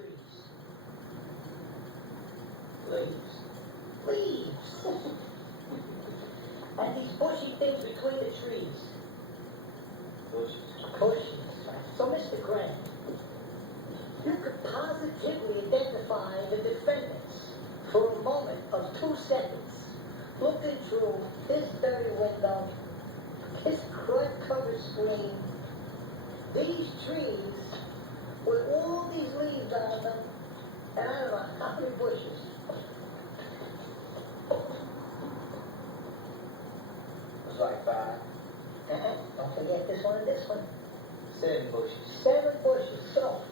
trees? Leaves. Leaves. And these bushy things between the trees. Bushes. Bushes. So, Mr. Grant, you could positively identify the defendants for a moment of 2 seconds, looking through this dirty window, this crud-covered screen, these trees with all these leaves on them, and I don't know how many bushes. It was like 5. Don't forget this one and this one. 7 bushes. 7 bushes. So,